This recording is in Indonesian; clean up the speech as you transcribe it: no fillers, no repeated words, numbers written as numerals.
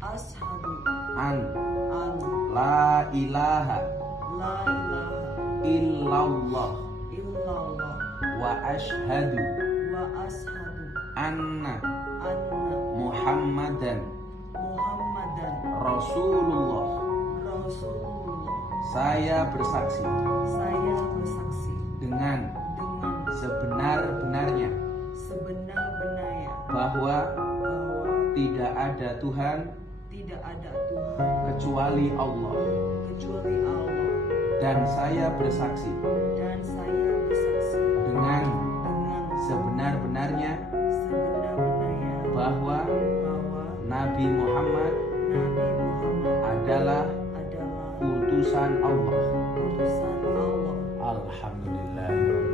Ashhadu an an la ilaha la ilaha illallah illallah wa ashhadu wa ashhadu anna anna Muhammadan Muhammadan Rasulullah. Rasulullah. Saya bersaksi Saya bersaksi dengan dengan sebenar-benarnya sebenar-benarnya bahwa bahwa tidak ada Tuhan tidak ada Tuhan kecuali Allah, kecuali Allah, dan saya bersaksi dan saya bersaksi dengan dengan sebenar-benarnya sebenar-benarnya bahwa bahwa Nabi Muhammad Nabi Muhammad adalah adalah utusan Allah. utusan Allah. Alhamdulillah.